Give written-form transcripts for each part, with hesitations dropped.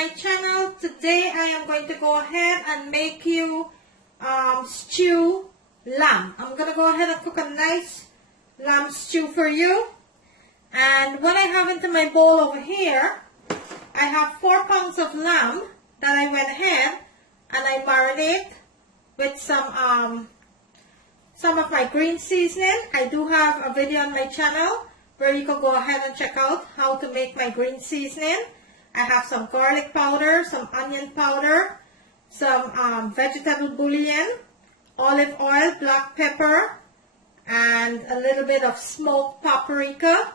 my channel. Today I am going to go ahead and make you stew lamb. I'm going to go ahead and cook a nice lamb stew for you. And what I have into my bowl over here, I have 4 pounds of lamb that I went ahead and I marinate with some of my green seasoning. I do have a video on my channel where you can go ahead and check out how to make my green seasoning. I have some garlic powder, some onion powder, some vegetable bouillon, olive oil, black pepper, and a little bit of smoked paprika,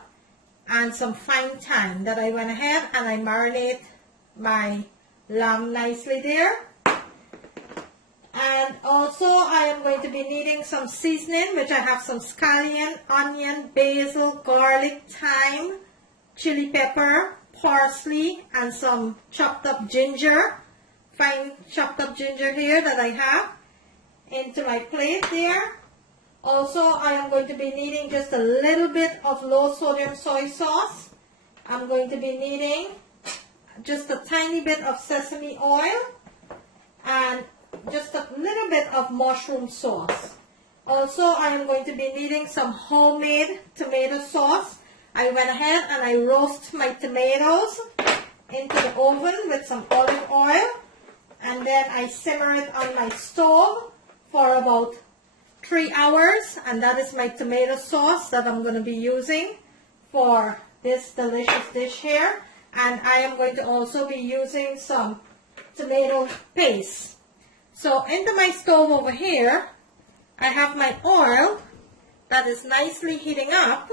and some fine thyme that I went ahead and I marinate my lamb nicely there. And also I am going to be needing some seasoning, which I have some scallion, onion, basil, garlic, thyme, chili pepper, parsley, and some chopped up ginger, fine chopped up ginger here that I have into my plate there. Also, I am going to be needing just a little bit of low sodium soy sauce. I'm going to be needing just a tiny bit of sesame oil and just a little bit of mushroom sauce. Also, I am going to be needing some homemade tomato sauce. I went ahead and I roast my tomatoes into the oven with some olive oil, and then I simmer it on my stove for about 3 hours, and that is my tomato sauce that I'm going to be using for this delicious dish here. And I am going to also be using some tomato paste. So into my stove over here, I have my oil that is nicely heating up,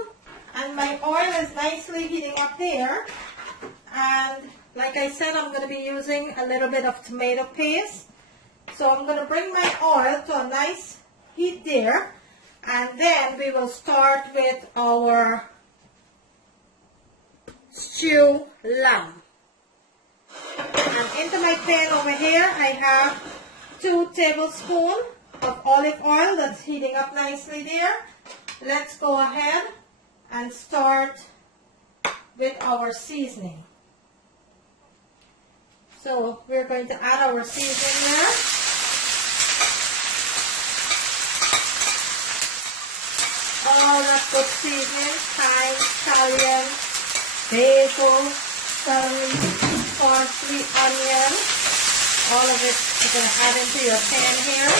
and my oil is nicely heating up there. And like I said, I'm going to be using a little bit of tomato paste. So I'm going to bring my oil to a nice heat there, and then we will start with our stew lamb. And into my pan over here, I have 2 tablespoons of olive oil that's heating up nicely there. Let's go ahead and start with our seasoning. So we're going to add our seasoning there. All that good seasoning, thyme, scallion, basil, celery, parsley, onion. All of it you're going to add into your pan here,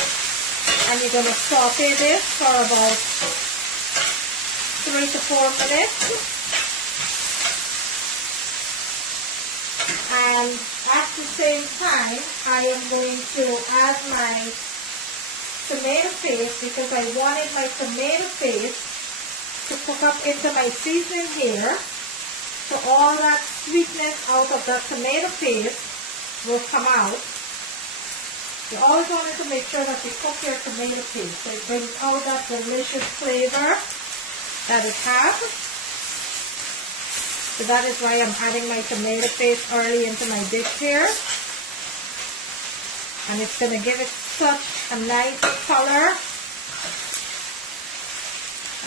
and you're going to saute this for about 3 to 4 minutes. And at the same time, I am going to add my tomato paste, because I wanted my tomato paste to cook up into my seasoning here, so all that sweetness out of that tomato paste will come out. You always want to make sure that you cook your tomato paste so it brings out that delicious flavor that it has. So that is why I'm adding my tomato paste early into my dish here. And it's going to give it such a nice color.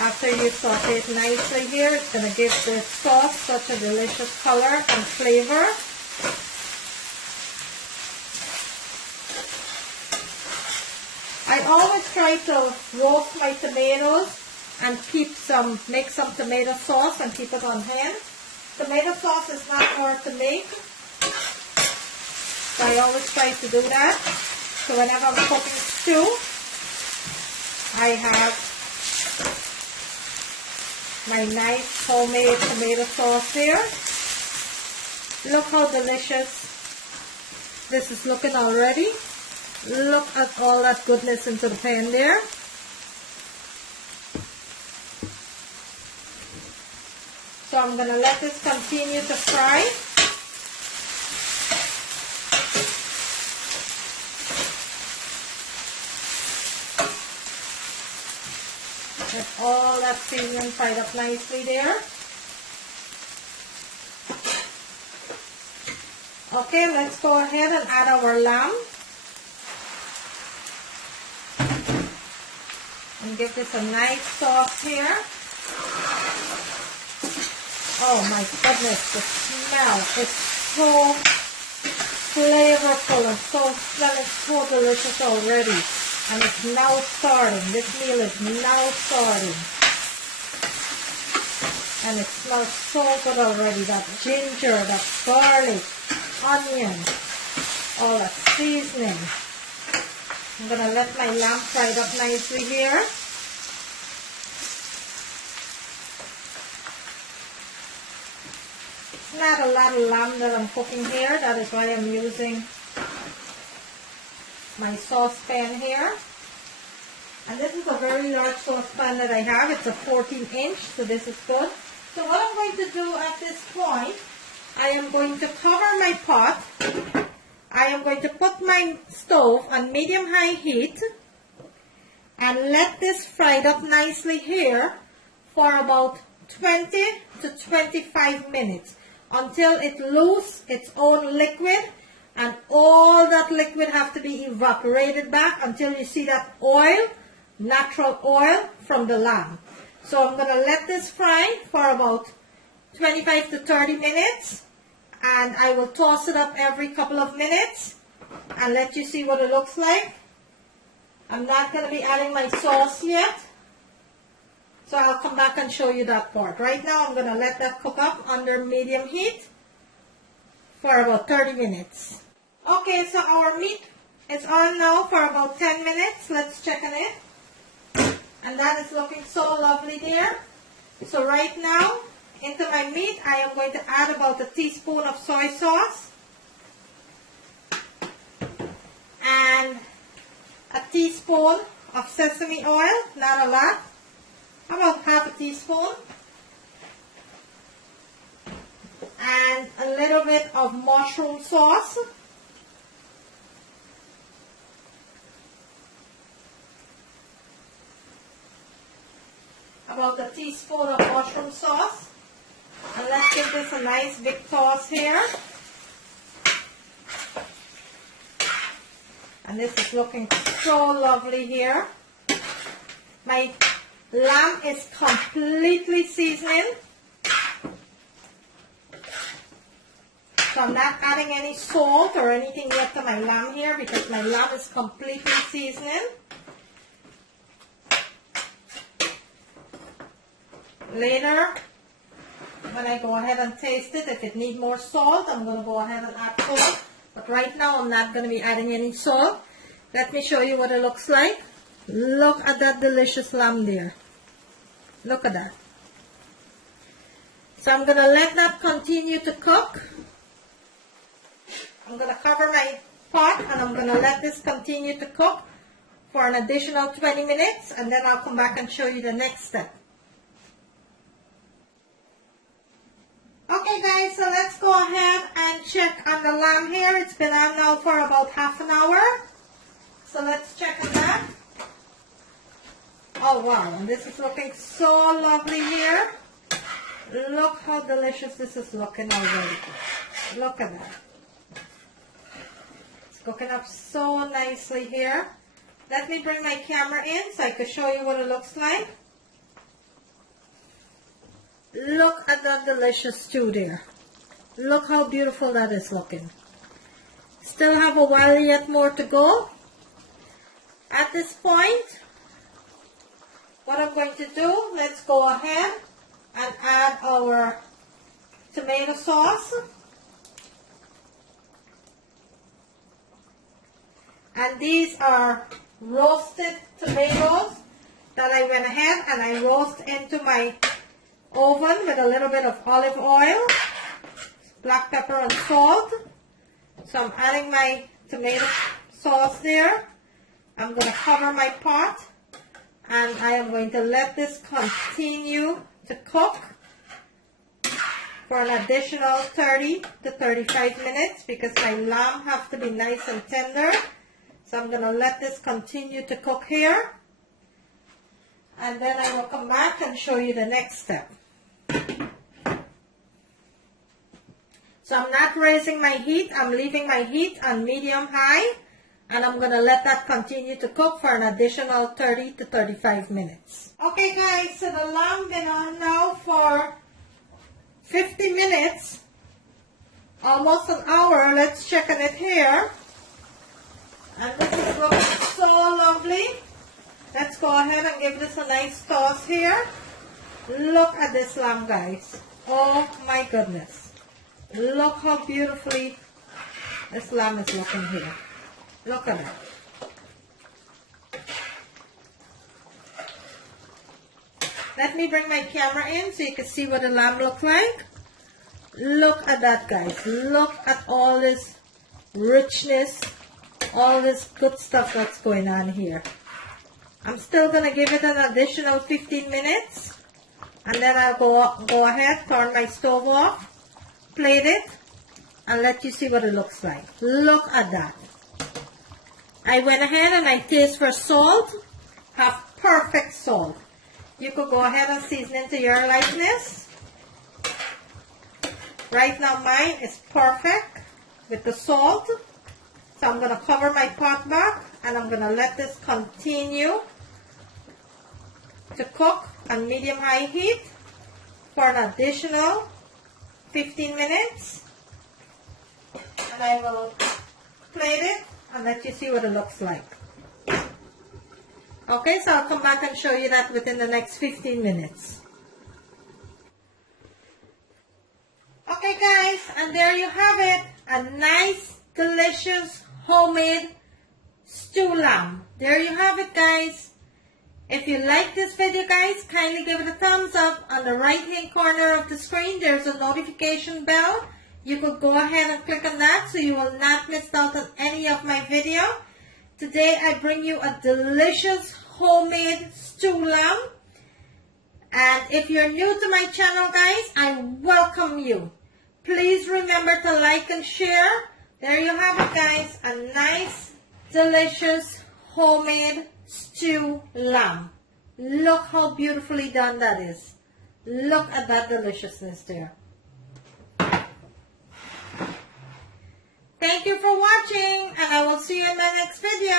After you saute it nicely here, it's going to give the sauce such a delicious color and flavor. I always try to roast my tomatoes and make some tomato sauce and keep it on hand. Tomato sauce is not hard to make, so I always try to do that. So whenever I'm cooking stew, I have my nice homemade tomato sauce here. Look how delicious this is looking already. Look at all that goodness into the pan there. So I'm going to let this continue to fry. Get all that seasoning fried up nicely there. Okay, let's go ahead and add our lamb. And give this a nice sauce here. Oh my goodness, the smell is so flavorful and so smelling so delicious already. And it's now starting. This meal is now starting. And it smells so good already. That ginger, that garlic, onion, all that seasoning. I'm going to let my lamb fry it up nicely here. It's not a lot of lamb that I'm cooking here. That is why I'm using my saucepan here. And this is a very large saucepan that I have. It's a 14-inch, so this is good. So what I'm going to do at this point, I am going to cover my pot. I am going to put my stove on medium-high heat and let this fry up nicely here for about 20 to 25 minutes until it loses its own liquid, and all that liquid have to be evaporated back until you see that oil, natural oil from the lamb. So I'm going to let this fry for about 25 to 30 minutes. And I will toss it up every couple of minutes and let you see what it looks like. I'm not going to be adding my sauce yet, so I'll come back and show you that part. Right now I'm going to let that cook up under medium heat for about 30 minutes. Okay, so our meat is on now for about 10 minutes. Let's check on it. And that is looking so lovely there. So right now, into my meat, I am going to add about a teaspoon of soy sauce and a teaspoon of sesame oil, not a lot, about half a teaspoon, and a little bit of mushroom sauce, about a teaspoon of mushroom sauce. And let's give this a nice big toss here. And this is looking so lovely here. My lamb is completely seasoning. So I'm not adding any salt or anything yet to my lamb here because my lamb is completely seasoning. Later, when I go ahead and taste it, if it needs more salt, I'm going to go ahead and add salt. But right now, I'm not going to be adding any salt. Let me show you what it looks like. Look at that delicious lamb there. Look at that. So I'm going to let that continue to cook. I'm going to cover my pot and I'm going to let this continue to cook for an additional 20 minutes. And then I'll come back and show you the next step. Okay guys, so let's go ahead and check on the lamb here. It's been on now for about half an hour. So let's check on that. Oh wow, and this is looking so lovely here. Look how delicious this is looking already. Look at that. It's cooking up so nicely here. Let me bring my camera in so I can show you what it looks like. Look at that delicious stew there. Look how beautiful that is looking. Still have a while yet more to go. At this point, what I'm going to do, let's go ahead and add our tomato sauce. And these are roasted tomatoes that I went ahead and I roast into my oven with a little bit of olive oil, black pepper and salt. So I'm adding my tomato sauce there. I'm going to cover my pot and I am going to let this continue to cook for an additional 30 to 35 minutes because my lamb has to be nice and tender. So I'm going to let this continue to cook here. And then I will come back and show you the next step. So I'm not raising my heat. I'm leaving my heat on medium high. And I'm going to let that continue to cook for an additional 30 to 35 minutes. Okay guys, so the lamb been on now for 50 minutes. almost an hour. Let's check on it here. And this is looking so lovely. Let's go ahead and give this a nice toss here. Look at this lamb, guys. Oh my goodness. Look how beautifully this lamb is looking here. Look at it. Let me bring my camera in so you can see what the lamb looks like. Look at that, guys. Look at all this richness, all this good stuff that's going on here. I'm still going to give it an additional 15 minutes. And then I'll go ahead, turn my stove off, plate it, and let you see what it looks like. Look at that. I went ahead and I taste for salt. Have perfect salt. You could go ahead and season it to your likeness. Right now mine is perfect with the salt. So I'm going to cover my pot back and I'm going to let this continue to cook on medium-high heat for an additional 15 minutes. And I will plate it and let you see what it looks like. Okay, so I'll come back and show you that within the next 15 minutes. Okay guys, and there you have it. A nice, delicious, homemade stew lamb. There you have it, guys. If you like this video, guys, kindly give it a thumbs up. On the right hand corner of the screen, there's a notification bell. You could go ahead and click on that so you will not miss out on any of my video. Today I bring you a delicious homemade stew lamb. And if you're new to my channel, guys, I welcome you. Please remember to like and share. There you have it, guys. A nice, delicious, homemade stew lamb. Look how beautifully done that is. Look at that deliciousness there. Thank you for watching, and I will see you in my next video.